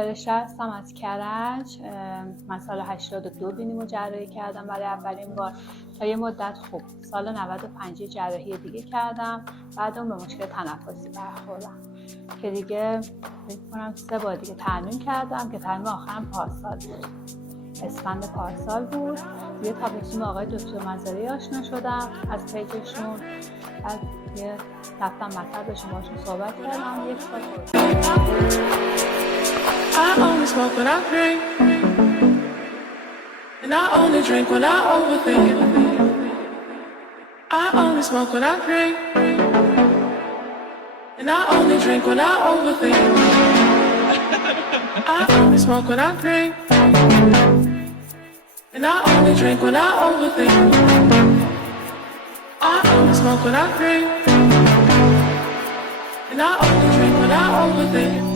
فرشته هستم از کرج. من سال 82 بینیمو جراحی کردم برای اولین بار. تا یه مدت خوب سال 95 جراحی دیگه کردم. بعد اون به مشکل تنفسی برخوردم که دیگه فکر کنم 3 بار دیگه ترمیم کردم که ترمیم آخرم پارسال بود. اسفند پارسال بود. یه تابستون آقای دکتر مزاری آشنا شدم از پیجشون. بعد یه رفتم مطبشون باشون صحبت کردم. 1 سال I only smoke when I drink, and I only drink when I overthink. I only smoke when I drink, and I only drink when I overthink. I only smoke when I drink, and I only drink when I overthink. I only smoke when I drink, and I only drink when I overthink.